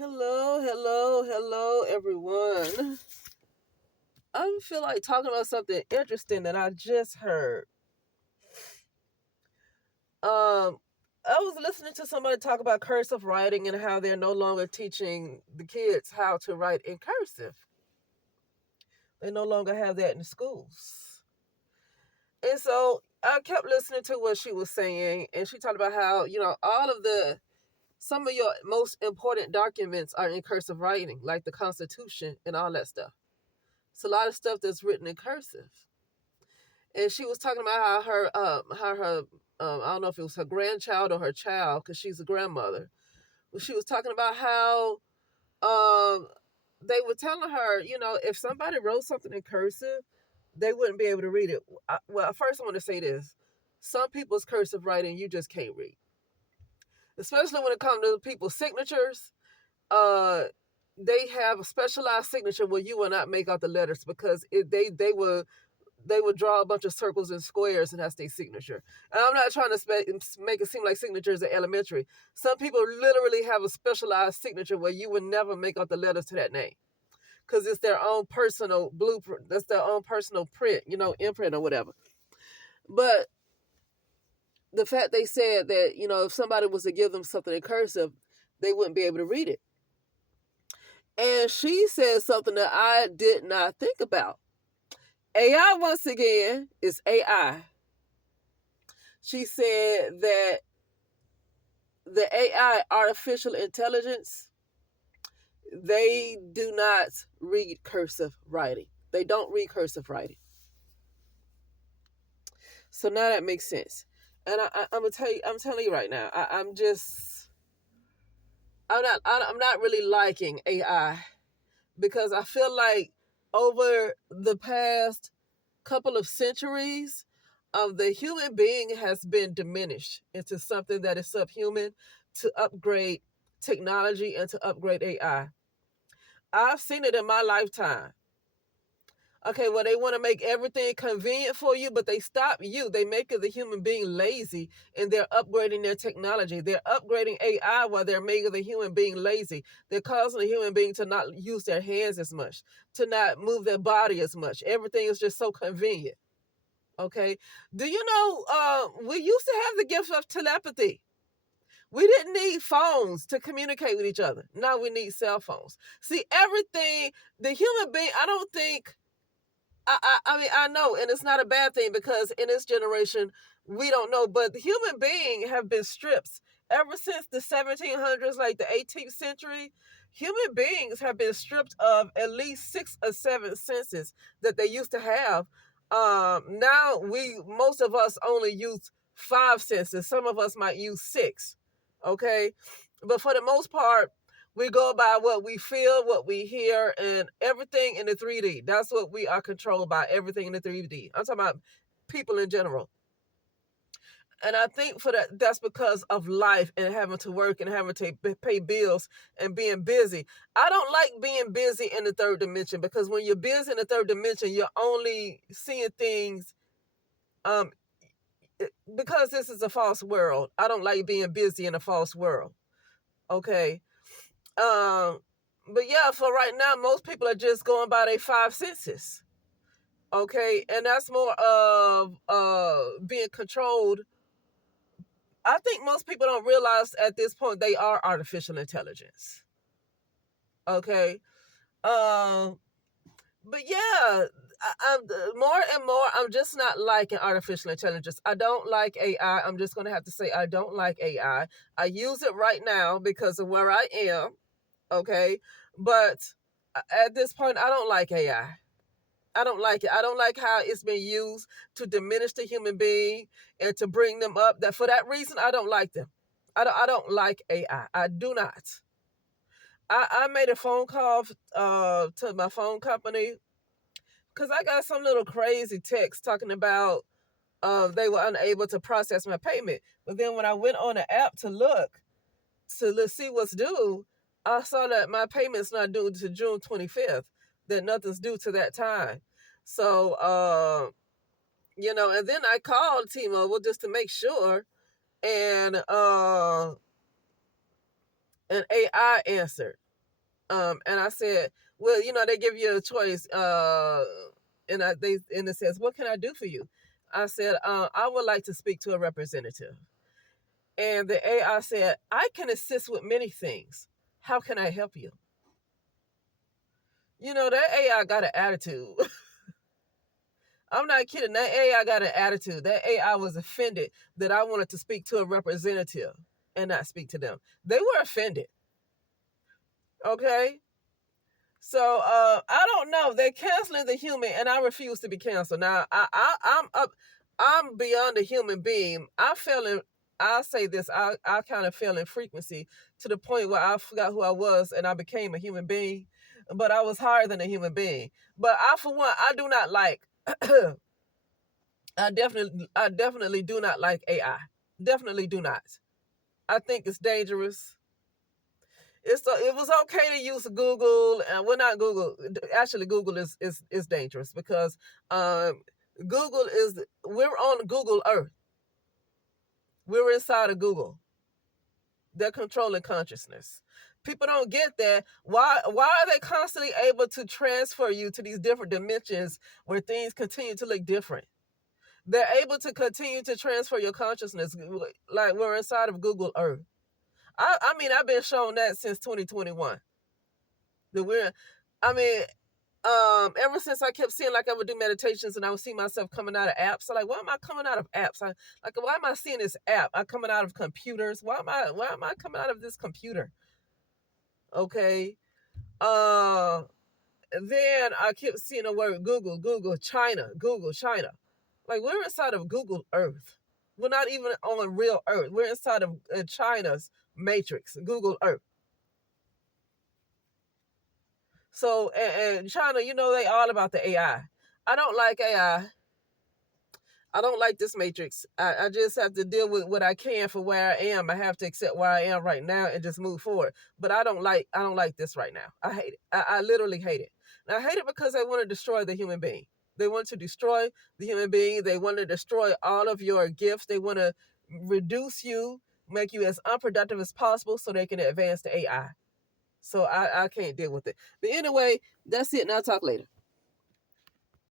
Hello, hello, hello, everyone. I feel like talking about something interesting that I just heard. I was listening to somebody talk about cursive writing and how they're no longer teaching the kids how to write in cursive. They no longer have that in the schools. And so I kept listening to what she was saying, and she talked about how, some of your most important documents are in cursive writing, like the Constitution and all that stuff. It's a lot of stuff that's written in cursive. And she was talking about how her I don't know if it was her grandchild or her child, because she's a grandmother. But she was talking about how um they were telling her, if somebody wrote something in cursive, they wouldn't be able to read it. Well, first I want to say this: some people's cursive writing you just can't read, especially when it comes to people's signatures. Uh, they have a specialized signature where you will not make out the letters because they would draw a bunch of circles and squares, and that's their signature. And I'm not trying to make it seem like signatures are elementary. Some people literally have a specialized signature where you would never make out the letters to that name because it's their own personal blueprint. That's their own personal print, imprint or whatever. But the fact they said that, if somebody was to give them something in cursive, they wouldn't be able to read it. And she said something that I did not think about. AI, once again, is AI. She said that the AI, artificial intelligence, they do not read cursive writing. They don't read cursive writing. So now that makes sense. And I'm gonna tell you, I'm telling you right now, I'm not really liking AI because I feel like over the past couple of centuries, the human being has been diminished into something that is subhuman to upgrade technology and to upgrade AI. I've seen it in my lifetime. Okay, well, they want to make everything convenient for you, but they stop you. They make the human being lazy, and they're upgrading their technology. They're upgrading AI while they're making the human being lazy. They're causing the human being to not use their hands as much, to not move their body as much. Everything is just so convenient. Okay. Do you know we used to have the gift of telepathy? We didn't need phones to communicate with each other. Now we need cell phones. See, everything, the human being, I don't think, I mean, I know, and it's not a bad thing because in this generation, we don't know, but the human being have been stripped ever since the 1700s, like the 18th century. Human beings have been stripped of at least 6 or 7 senses that they used to have. Now most of us only use 5 senses. Some of us might use 6. Okay. But for the most part, we go by what we feel, what we hear, and everything in the 3D. That's what we are controlled by, everything in the 3D. I'm talking about people in general. And I think for that's because of life and having to work and having to pay bills and being busy. I don't like being busy in the third dimension because when you're busy in the third dimension, you're only seeing things um because this is a false world. I don't like being busy in a false world. Okay. Um but yeah, for right now, most people are just going by their 5 senses. Okay, and that's more of being controlled. I think most people don't realize at this point they are artificial intelligence. Okay. Um, but yeah, I'm more and more. I'm just not liking artificial intelligence. I don't like AI. I'm just gonna have to say I don't like AI. I use it right now because of where I am. Okay, but at this point, I don't like AI. I don't like it. I don't like how it's been used to diminish the human being and to bring them up. That for that reason, I don't like them. I don't like AI. I do not. I made a phone call to my phone company because I got some little crazy text talking about they were unable to process my payment. But then when I went on the app to look to see what's due, I saw that my payment's not due to June 25th. That nothing's due to that time. So and then I called T-Mobile just to make sure, and an AI answered. And I said, well, they give you a choice. And it says, what can I do for you? I said, I would like to speak to a representative. And the AI said, I can assist with many things. How can I help you? That AI got an attitude. I'm not kidding. That AI got an attitude. That AI was offended that I wanted to speak to a representative and not speak to them. They were offended. Okay? So I don't know. They're canceling the human, and I refuse to be canceled. Now I'm up. I'm beyond a human being. I fell in. I'll say this. I kind of fell in frequency to the point where I forgot who I was, and I became a human being. But I was higher than a human being. But I, for one, I do not like. I definitely do not like AI. Definitely do not. I think it's dangerous. It was okay to use Google, and well, not Google. Actually, Google is dangerous because Google is we're on Google Earth. We're inside of Google. They're controlling consciousness. People don't get that. Why are they constantly able to transfer you to these different dimensions where things continue to look different? They're able to continue to transfer your consciousness like we're inside of Google Earth. I mean, I've been shown that since 2021. That we're, I mean, ever since I kept seeing, like, I would do meditations and I would see myself coming out of apps. So like, why am I coming out of apps? Why am I seeing this app? I'm coming out of computers. Why am I coming out of this computer? Okay. Then I kept seeing the word Google, China, Google, China. Like, we're inside of Google Earth. We're not even on real Earth. We're inside of China's matrix, Google Earth. So, and China, they all about the AI. I don't like AI. I don't like this matrix. I just have to deal with what I can for where I am. I have to accept where I am right now and just move forward. But I don't like this right now. I hate it. I literally hate it. And I hate it because they want to destroy the human being. They want to destroy the human being. They want to destroy all of your gifts. They want to reduce you, make you as unproductive as possible so they can advance the AI. So I can't deal with it. But anyway, that's it. And I'll talk later.